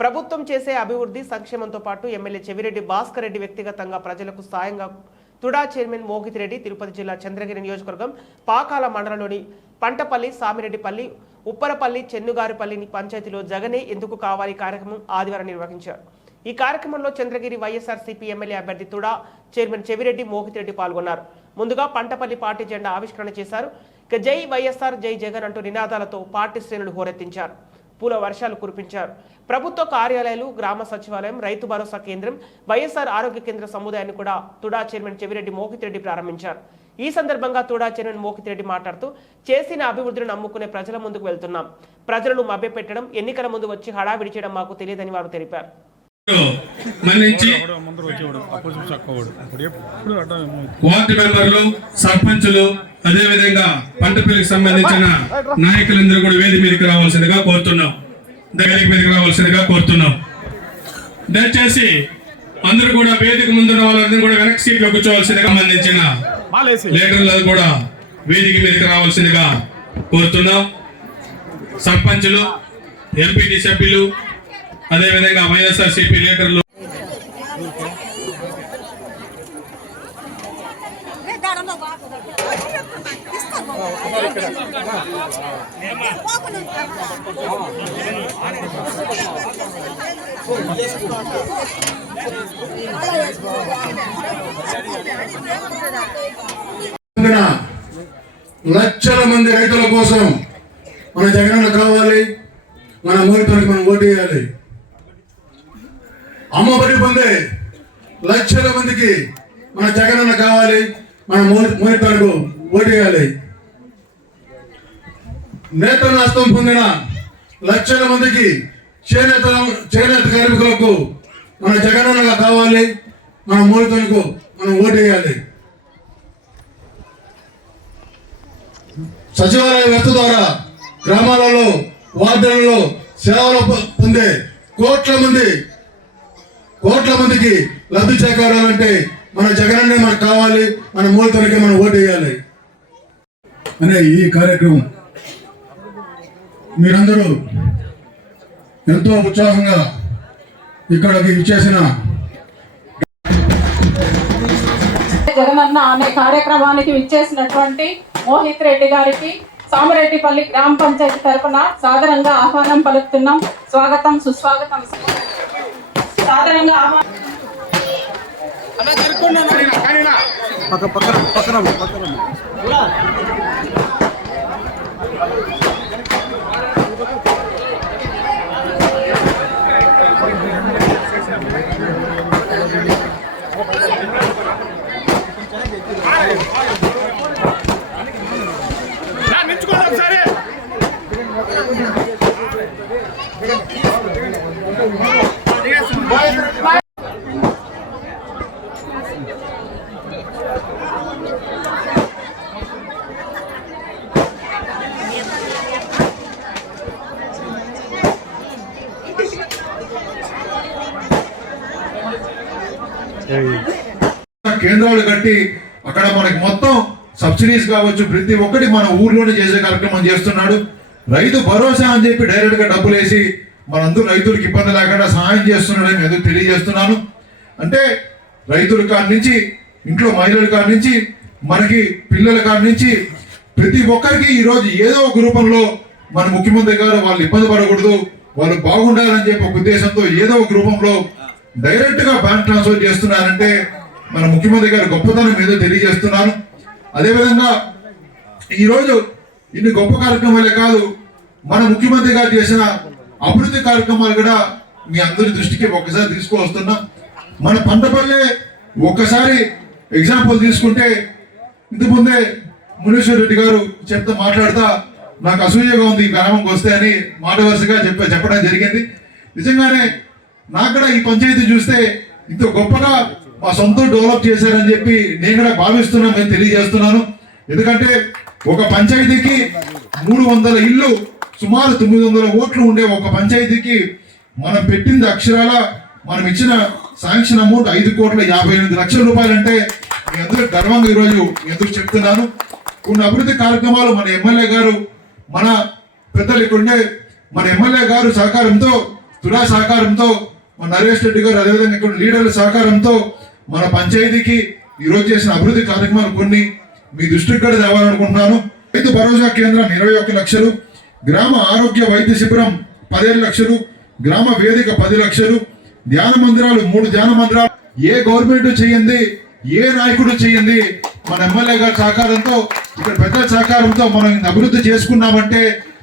ప్రభుత్వం చేసే అభివృద్ధి సంక్షేమంతో పాటు ఎమ్మెల్యే చెవిరెడ్డి భాస్కర్ రెడ్డి వ్యక్తిగతంగా ప్రజలకు సాయంగా తుడా చైర్మన్ మోహిత్ రెడ్డి తిరుపతి జిల్లా చంద్రగిరి నియోజకవర్గం పాకాల మండలంలోని పంటపల్లి సామిరెడ్డిపల్లి ఉప్పరపల్లి చెన్నుగారిపల్లి పంచాయతీలో జగనే ఎందుకు కావాలి కార్యక్రమం ఆదివారం నిర్వహించారు. ఈ కార్యక్రమంలో చంద్రగిరి వైఎస్ఆర్సీపీ ఎమ్మెల్యే అభ్యర్థి తుడా చైర్మన్ చెవిరెడ్డి మోహిత్ రెడ్డి పాల్గొన్నారు. ముందుగా పంటపల్లి పార్టీ జెండా ఆవిష్కరణ చేశారు. ఇక జై వైఎస్ఆర్ జై జగన్ అంటూ నినాదాలతో పార్టీ శ్రేణులు హోరెత్తించారు. పూల వర్షాలు కురిపించారు. ప్రభుత్వ కార్యాలయాలు గ్రామ సచివాలయం రైతు భరోసా కేంద్రం వైఎస్ఆర్ ఆరోగ్య కేంద్ర సముదాయాన్ని కూడా తుడా చైర్మన్ చెవిరెడ్డి మోహిత్ రెడ్డి ప్రారంభించారు. ఈ సందర్భంగా తుడా చైర్మన్ మోహిత్ రెడ్డి మాట్లాడుతూ చేసిన అభివృద్ధిని నమ్ముకునే ప్రజల ముందుకు వెళ్తున్నాం. ప్రజలను మభ్యపెట్టడం ఎన్నికల ముందు వచ్చి హడావిడి చేయడం మాకు తెలియదని వారు తెలిపారు. మన్నించి వార్డు మెంబర్లు సర్పంచులు అదేవిధంగా పంట పిల్లలకు సంబంధించిన నాయకులందరూ కూడా వేది మీదకి రావాల్సిందిగా కోరుతున్నాం. దగ్గర మీదకి రావాల్సిందిగా కోరుతున్నాం. దయచేసి అందరూ కూడా వేదిక ముందున్న వాళ్ళందరూ కూడా వెనక్కి సీట్లో కూర్చోవలసిందిగా సంబంధించిన లీడర్లు కూడా వేదిక మీదకి రావాల్సిందిగా కోరుతున్నాం. సర్పంచులు ఎంపీటీ సభ్యులు అదేవిధంగా వైఎస్ఆర్ సిపి లీడర్లు లక్షల మంది రైతుల కోసం మన జగనన్న కావాలి మన మూలితానికి మనం ఓటు వేయాలి. అమ్మఒడి పొందే లక్షల మందికి మన జగనన్న కావాలి మన మూలితానికి ఓటు వేయాలి. నేత నష్టం పొందిన లక్షల మందికి చేనేత చేనేత కార్మికులకు మన జగనన్నగా కావాలి మన మూలతనకు మనం ఓటు వేయాలి సచివాలయ వ్యవస్థ ద్వారా గ్రామాలలో వార్డులలో సేవలు పొందే కోట్ల మంది కోట్ల మందికి లబ్ధి చేకూరాలంటే మన జగనన్నే మనకు కావాలి మన మూలతనకే మనం ఓటు వేయాలి అనే ఈ కార్యక్రమం మీరందరూ ఎంతో ఉత్సాహంగా ఇక్కడికి ఇచ్చేసిన జగనన్న అనే కార్యక్రమానికి విచ్చేసినటువంటి మోహిత్ రెడ్డి గారికి సామరెడ్డిపల్లి గ్రామ పంచాయతీ తరఫున సాదరంగా ఆహ్వానం పలుకుతున్నాం. స్వాగతం సుస్వాగతం. సాదరంగా ఆహ్వానం నించుకోవాలి సరే కాబట్టి అక్కడ మనకి మొత్తం సబ్సిడీస్ కావచ్చు ప్రతి ఒక్కటి మన ఊర్లోనే చేసే కార్యక్రమం చేస్తున్నాడు. రైతు భరోసా అని చెప్పి డైరెక్ట్గా డబ్బులు వేసి మనందరూ రైతులకు ఇబ్బంది లేకుండా సహాయం చేస్తున్నాడని ఏదో తెలియజేస్తున్నాను. అంటే రైతుల కాడి నుంచి ఇంట్లో మహిళల కాడి నుంచి మనకి పిల్లల కాడి నుంచి ప్రతి ఒక్కరికి ఈరోజు ఏదో ఒక రూపంలో మన ముఖ్యమంత్రి గారు వాళ్ళు ఇబ్బంది పడకూడదు వాళ్ళు బాగుండాలని చెప్పి ఒక ఉద్దేశంతో ఏదో ఒక రూపంలో డైరెక్ట్గా బ్యాంక్ ట్రాన్స్ఫర్ చేస్తున్నారంటే మన ముఖ్యమంత్రి గారి గొప్పతనం ఏదో తెలియజేస్తున్నాను. అదేవిధంగా ఈరోజు ఇన్ని గొప్ప కార్యక్రమాలే కాదు మన ముఖ్యమంత్రి గారు చేసిన అభివృద్ధి కార్యక్రమాలు కూడా మీ అందరి దృష్టికి ఒకసారి తీసుకువస్తున్నా. మన పంటపల్లె ఒక్కసారి ఎగ్జాంపుల్ తీసుకుంటే ఇంతకుముందే మునీశ్వర్ రెడ్డి గారు చెప్తా మాట్లాడుతా నాకు అసూయగా ఉంది ఈ గ్రామంకి వస్తే అని మాట వరుసగా చెప్ప చెప్పడం జరిగింది. నిజంగానే నాకు కూడా ఈ పంచాయతీ చూస్తే ఇంత గొప్పగా మా సొంత డెవలప్ చేశారని చెప్పి నేను కూడా భావిస్తున్నాను నేను తెలియజేస్తున్నాను. ఎందుకంటే ఒక పంచాయతీకి మూడు వందల ఇల్లు సుమారు తొమ్మిది వందల ఓట్లు ఉండే ఒక పంచాయతీకి మనం పెట్టింది అక్షరాల మనం ఇచ్చిన శాంక్షన్ అమౌంట్ ఐదు కోట్ల యాభై ఎనిమిది లక్షల రూపాయలు అంటే మీ అందరూ గర్వంగా ఈరోజు ఎందుకు చెప్తున్నాను. కొన్ని అభివృద్ధి కార్యక్రమాలు మన ఎమ్మెల్యే గారు మన పెద్దలు ఇక్కడుండే మన ఎమ్మెల్యే గారు సహకారంతో తులా సహకారంతో మన నరేష్ రెడ్డి గారు అదేవిధంగా ఇక్కడ లీడర్ల సహకారంతో మన పంచాయతీకి ఈరోజు చేసిన అభివృద్ధి కార్యక్రమాలు కొన్ని మీ దృష్టికి కూడా తేవాలనుకుంటున్నాను. రైతు భరోసా కేంద్రం ఇరవై ఒక్క లక్షలు గ్రామ ఆరోగ్య వైద్య శిబిరం పదిహేను లక్షలు గ్రామ వేదిక పది లక్షలు ధ్యాన మందిరాలు మూడు ధ్యాన మందిరాలు. ఏ గవర్నమెంట్ చేయండి ఏ నాయకుడు చేయండి మన ఎమ్మెల్యే గారి సహకారంతో ఇక్కడ పెద్ద సహకారంతో మనం ఇంత అభివృద్ధి చేసుకున్నామంటే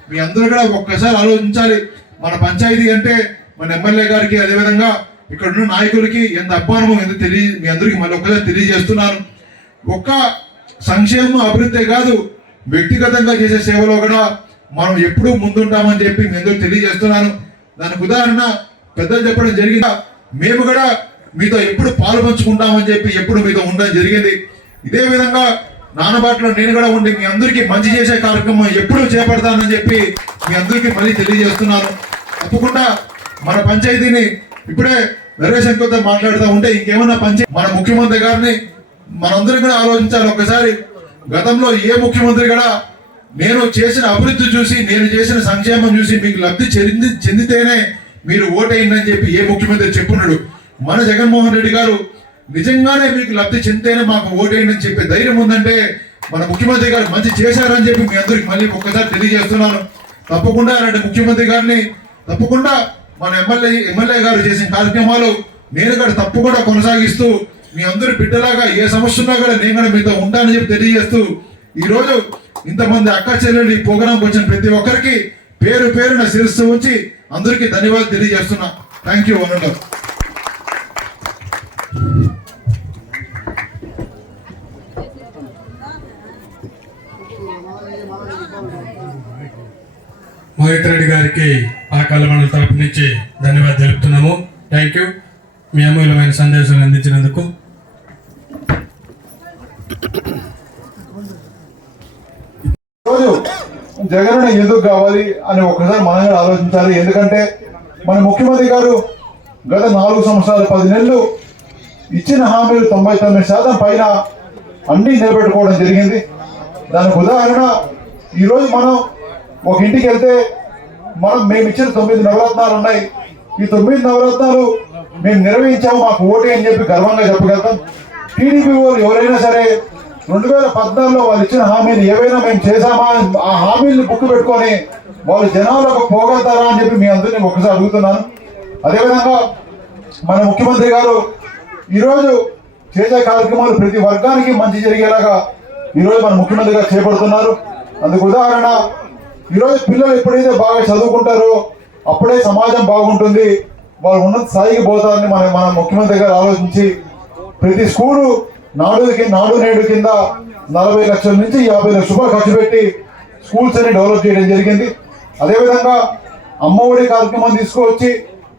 మీ అందరూ కూడా ఒక్కసారి ఆలోచించాలి. మన పంచాయతీ అంటే మన ఎమ్మెల్యే గారికి అదేవిధంగా ఇక్కడ ఉన్న నాయకులకి ఎంత అభిమానమో ఎంత తెలియ మీ అందరికీ మళ్ళీ ఒక్కసారి తెలియజేస్తున్నాను. ఒక్క సంక్షేమం అభివృద్ధి కాదు వ్యక్తిగతంగా చేసే సేవలో కూడా మనం ఎప్పుడూ ముందుంటామని చెప్పి మీ అందరూ తెలియజేస్తున్నాను. దానికి ఉదాహరణ పెద్దలు చెప్పడం జరిగిందా. మేము కూడా మీతో ఎప్పుడు పాలు పంచుకుంటామని చెప్పి ఎప్పుడు మీతో ఉండడం జరిగింది. ఇదే విధంగా నానబాట్లో నేను కూడా ఉండి మీ అందరికీ మంచి చేసే కార్యక్రమం ఎప్పుడు చేపడతానని చెప్పి మీ అందరికీ మళ్ళీ తెలియజేస్తున్నాను. తప్పకుండా మన పంచాయతీని ఇప్పుడే నరేశంకర్తో మాట్లాడుతూ ఉంటే ఇంకేమన్నా పంచాయతీ మన ముఖ్యమంత్రి గారిని మనందరం కూడా ఆలోచించాలి ఒకసారి గతంలో ఏ ముఖ్యమంత్రి కూడా నేను చేసిన అభివృద్ధి చూసి నేను చేసిన సంక్షేమం చూసి మీకు లబ్ధి చెంది చెందితేనే మీరు ఓటేయండి చెప్పి ఏ ముఖ్యమంత్రి చెప్పున్నాడు. మన జగన్మోహన్ రెడ్డి గారు నిజంగానే మీకు లబ్ధి చెందితేనే మాకు ఓటేయండి అని చెప్పే ధైర్యం ఉందంటే మన ముఖ్యమంత్రి గారు మంచి చేశారని చెప్పి మీ అందరికి మళ్ళీ ఒక్కసారి తెలియజేస్తున్నాను. తప్పకుండా అలాంటి ముఖ్యమంత్రి గారిని తప్పకుండా మన ఎమ్మెల్యే ఎమ్మెల్యే గారు చేసిన కార్యక్రమాలు నేను కూడా తప్పకుండా కొనసాగిస్తూ మీ అందరి బిడ్డలాగా ఏ సమస్య ఉన్నా కూడా నేను కూడా మీతో ఉంటానని చెప్పి తెలియజేస్తూ ఈ రోజు ఇంతమంది అక్క చెల్లెలు ఈ ప్రోగ్రాంకి వచ్చిన ప్రతి ఒక్కరికి పేరు పేరున శిరస్సు ఉంచి అందరికీ ధన్యవాదాలు తెలియజేస్తున్నా. థ్యాంక్ యూ వనంలో మోహిత్ రెడ్డి గారికి పాకాల మండలి తరపు నుంచి ధన్యవాదాలు తెలుపుతున్నాము. థ్యాంక్ యూ మీ అమూల్యమైన సందేశాలు అందించినందుకు. రోజు జగన్ ఎందుకు కావాలి అని ఒకసారి మనం ఆలోచించాలి. ఎందుకంటే మన ముఖ్యమంత్రి గారు గత నాలుగు సంవత్సరాలు పది నెలలు ఇచ్చిన హామీలు తొంభై తొమ్మిది శాతం పైన అన్ని నిలబెట్టుకోవడం జరిగింది. దానికి ఉదాహరణ ఈరోజు మనం ఒక ఇంటికి వెళ్తే మనం మేము ఇచ్చిన తొమ్మిది నవరత్నాలు ఉన్నాయి. ఈ తొమ్మిది నవరత్నాలు మేము నిర్వహించాము మాకు ఓటే అని చెప్పి గర్వంగా చెప్పగలుగుతాం. టీడీపీ వాళ్ళు ఎవరైనా సరే రెండు వేల పద్నాలుగులో వాళ్ళు ఇచ్చిన హామీలు ఏవైనా మేము చేశామా ఆ హామీలను బుక్ పెట్టుకొని వాళ్ళు జనాలకు పోగలుగుతారా అని చెప్పి మీ అందరినీ ఒకసారి అడుగుతున్నాను. అదేవిధంగా మన ముఖ్యమంత్రి గారు ఈరోజు చేసే కార్యక్రమాలు ప్రతి వర్గానికి మంచి జరిగేలాగా ఈరోజు మన ముఖ్యమంత్రి గారు చేపడుతున్నారు. అందుకు ఉదాహరణ ఈరోజు పిల్లలు ఎప్పుడైతే బాగా చదువుకుంటారో అప్పుడే సమాజం బాగుంటుంది. వాళ్ళు ఉన్నత స్థాయికి పోతారని మన మన ముఖ్యమంత్రి గారు ఆలోచించి ప్రతి స్కూలు నాడు నాడు నేడు కింద నలభై లక్షల నుంచి యాభై లక్షల రూపాయలు ఖర్చు పెట్టి స్కూల్స్ అని డెవలప్ చేయడం జరిగింది. అదేవిధంగా అమ్మఒడి కార్యక్రమం తీసుకువచ్చి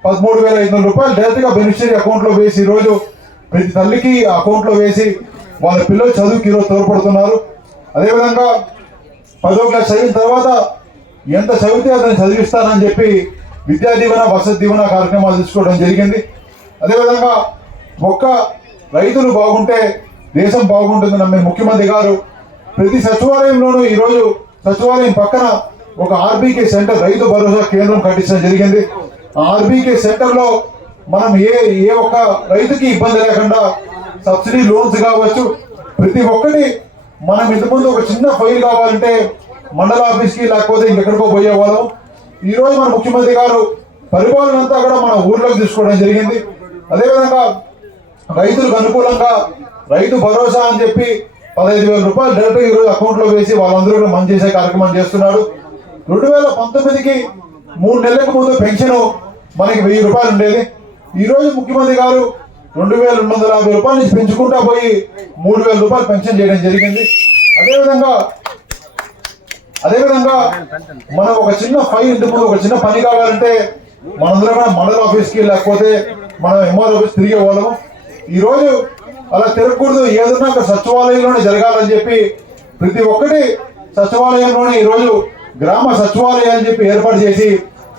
పదమూడు వేల ఐదు వందల రూపాయలు డైరెక్ట్గా బెనిఫిషరీ అకౌంట్లో వేసి ఈరోజు ప్రతి తల్లికి అకౌంట్లో వేసి వాళ్ళ పిల్లలు చదువుకి ఈరోజు తోడ్పడుతున్నారు. అదేవిధంగా పదో క్లాస్ చదివిన తర్వాత ఎంత చదివితే అతను చదివిస్తానని చెప్పి విద్యా దీవెన వసతి దీవెన కార్యక్రమాలు తీసుకోవడం జరిగింది. అదేవిధంగా ఒక్క రైతులు బాగుంటే దేశం బాగుంటుంది నమ్మే ముఖ్యమంత్రి గారు ప్రతి సచివాలయంలోనూ ఈరోజు సచివాలయం పక్కన ఒక ఆర్బీకే సెంటర్ రైతు భరోసా కేంద్రం కట్టించడం జరిగింది. ఆర్బీకే సెంటర్లో మనం ఏ ఏ ఒక్క రైతుకి ఇబ్బంది లేకుండా సబ్సిడీ లోన్స్ కావచ్చు ప్రతి ఒక్కటి మనం ఇంతకుముందు ఒక చిన్న ఫైల్ కావాలంటే మండల ఆఫీస్కి లేకపోతే ఇంకెక్కడికో పోయేవాళ్ళం ఈ రోజు మన ముఖ్యమంత్రి గారు పరిపాలన అంతా కూడా మన ఊర్లోకి తీసుకోవడం జరిగింది. అదేవిధంగా రైతులకు అనుకూలంగా రైతు భరోసా అని చెప్పి పదహైదు వేల రూపాయలు డైరెక్ట్ ఈరోజు అకౌంట్లో వేసి వాళ్ళందరూ కూడా మంచి చేసే కార్యక్రమం చేస్తున్నాడు. రెండు వేల పంతొమ్మిదికి మూడు నెలలకు ముందు పెన్షన్ మనకి వెయ్యి రూపాయలు ఉండేది. ఈరోజు ముఖ్యమంత్రి గారు రెండు వేల రెండు వందల యాభై రూపాయల నుంచి పెంచుకుంటా పోయి మూడు వేల రూపాయలు పెన్షన్ చేయడం జరిగింది. అదేవిధంగా అదేవిధంగా మనం ఒక చిన్న ఫైల్ ఇంటి ఒక చిన్న పని కావాలంటే మనందరం కూడా మండల ఆఫీస్కి లేకపోతే మనం ఎంఆర్ ఆఫీస్ తిరిగే వాళ్ళము. ఈరోజు అలా తిరగకూడదు. ఏదన్నా ఒక సచివాలయంలోనే జరగాలని చెప్పి ప్రతి ఒక్కటి సచివాలయంలోనే ఈరోజు గ్రామ సచివాలయం అని చెప్పి ఏర్పాటు చేసి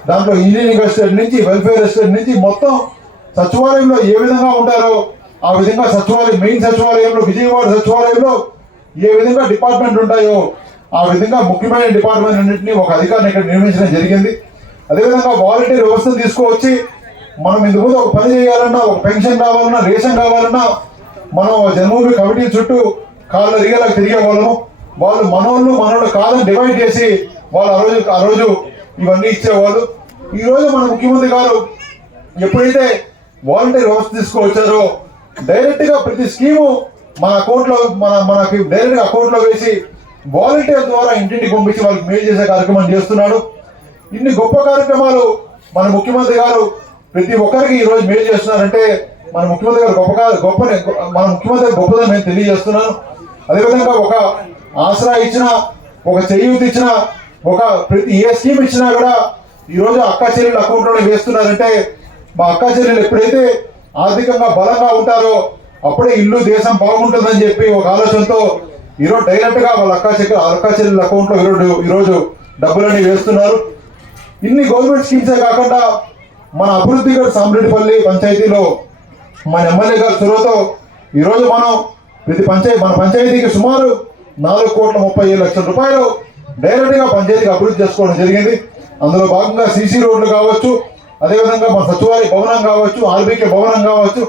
దాంట్లో ఇంజనీరింగ్ ఎస్టేట్ నుంచి వెల్ఫేర్ ఎస్టేట్ నుంచి మొత్తం సచివాలయంలో ఏ విధంగా ఉంటారో ఆ విధంగా సచివాలయం మెయిన్ సచివాలయంలో విజయవాడ సచివాలయంలో ఏ విధంగా డిపార్ట్మెంట్ ఉంటాయో ఆ విధంగా ముఖ్యమైన డిపార్ట్మెంట్ అన్నింటినీ ఒక అధికారిని ఇక్కడ నియమించడం జరిగింది. అదేవిధంగా వాలంటీర్ వ్యవస్థను తీసుకువచ్చి మనం ఇందుకు ఒక పని చేయాలన్నా ఒక పెన్షన్ కావాలన్నా రేషన్ కావాలన్నా మనం జన్మభూమి కమిటీ చుట్టూ కాళ్ళు అరిగేలా తిరిగే వాళ్ళము. వాళ్ళు మనోళ్ళు మనోళ్ళు కాదని డివైడ్ చేసి వాళ్ళు ఆ రోజు ఆ రోజు ఇవన్నీ ఇచ్చేవాళ్ళు. ఈరోజు మన ముఖ్యమంత్రి గారు ఎప్పుడైతే వాలంటీర్ వ్యవస్థ తీసుకువచ్చారో డైరెక్ట్గా ప్రతి స్కీము మన అకౌంట్లో మన మనకి డైరెక్ట్ అకౌంట్లో వేసి వాలంటీర్ ద్వారా ఇంటింటికి పంపించి వాళ్ళకి మేలు చేసే కార్యక్రమం చేస్తున్నాడు. ఇన్ని గొప్ప కార్యక్రమాలు మన ముఖ్యమంత్రి గారు ప్రతి ఒక్కరికి ఈరోజు మేలు చేస్తున్నారంటే మన ముఖ్యమంత్రి గారు గొప్ప గొప్ప మన ముఖ్యమంత్రి గొప్పదని నేను తెలియజేస్తున్నాను. అదేవిధంగా ఒక ఆసరా ఇచ్చిన ఒక చేయూత ఇచ్చిన ఒక ప్రతి ఏ స్కీమ్ ఇచ్చినా కూడా ఈ రోజు అక్క చెల్లెలు అకౌంట్లోనే వేస్తున్నారంటే మా అక్క చెల్లెలు ఎప్పుడైతే ఆర్థికంగా బలంగా ఉంటారో అప్పుడే ఇల్లు దేశం బాగుంటుందని చెప్పి ఒక ఆలోచనతో ఈరోజు డైరెక్ట్గా వాళ్ళ అక్క చెల్లెలు అక్కా చెల్లెల అకౌంట్లో ఈరోజు ఈరోజు డబ్బులన్నీ వేస్తున్నారు. ఇన్ని గవర్నమెంట్ స్కీమ్సే కాకుండా మన అభివృద్ధి గారు సామరెడ్డిపల్లి పంచాయతీలో మన ఎమ్మెల్యే గారు చొరవతో ఈరోజు మనం ప్రతి పంచాయతీ మన పంచాయతీకి సుమారు నాలుగు కోట్ల ముప్పై ఏడు లక్షల రూపాయలు డైరెక్ట్గా పంచాయతీకి అభివృద్ధి చేసుకోవడం జరిగింది. అందులో భాగంగా సీసీ రోడ్లు కావచ్చు అదేవిధంగా మన సచివాలయ భవనం కావచ్చు ఆర్బీకే భవనం కావచ్చు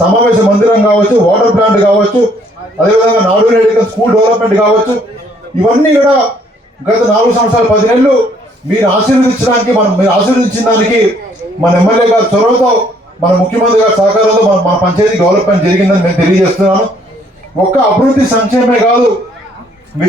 సమావేశ మందిరం కావచ్చు వాటర్ ప్లాంట్ కావచ్చు అదేవిధంగా నాడు నేడు స్కూల్ డెవలప్మెంట్ కావచ్చు. ఇవన్నీ కూడా గత నాలుగు సంవత్సరాలు పది నెలలు మీరు ఆశీర్వదించడానికి మనం మీరు ఆశీర్వదించిన దానికి మన ఎమ్మెల్యే గారి చొరవతో మన ముఖ్యమంత్రి గారి సహకారంతో మన మన పంచాయతీ డెవలప్మెంట్ జరిగిందని నేను తెలియజేస్తున్నాను. ఒక్క అభివృద్ధి సంక్షేమే కాదు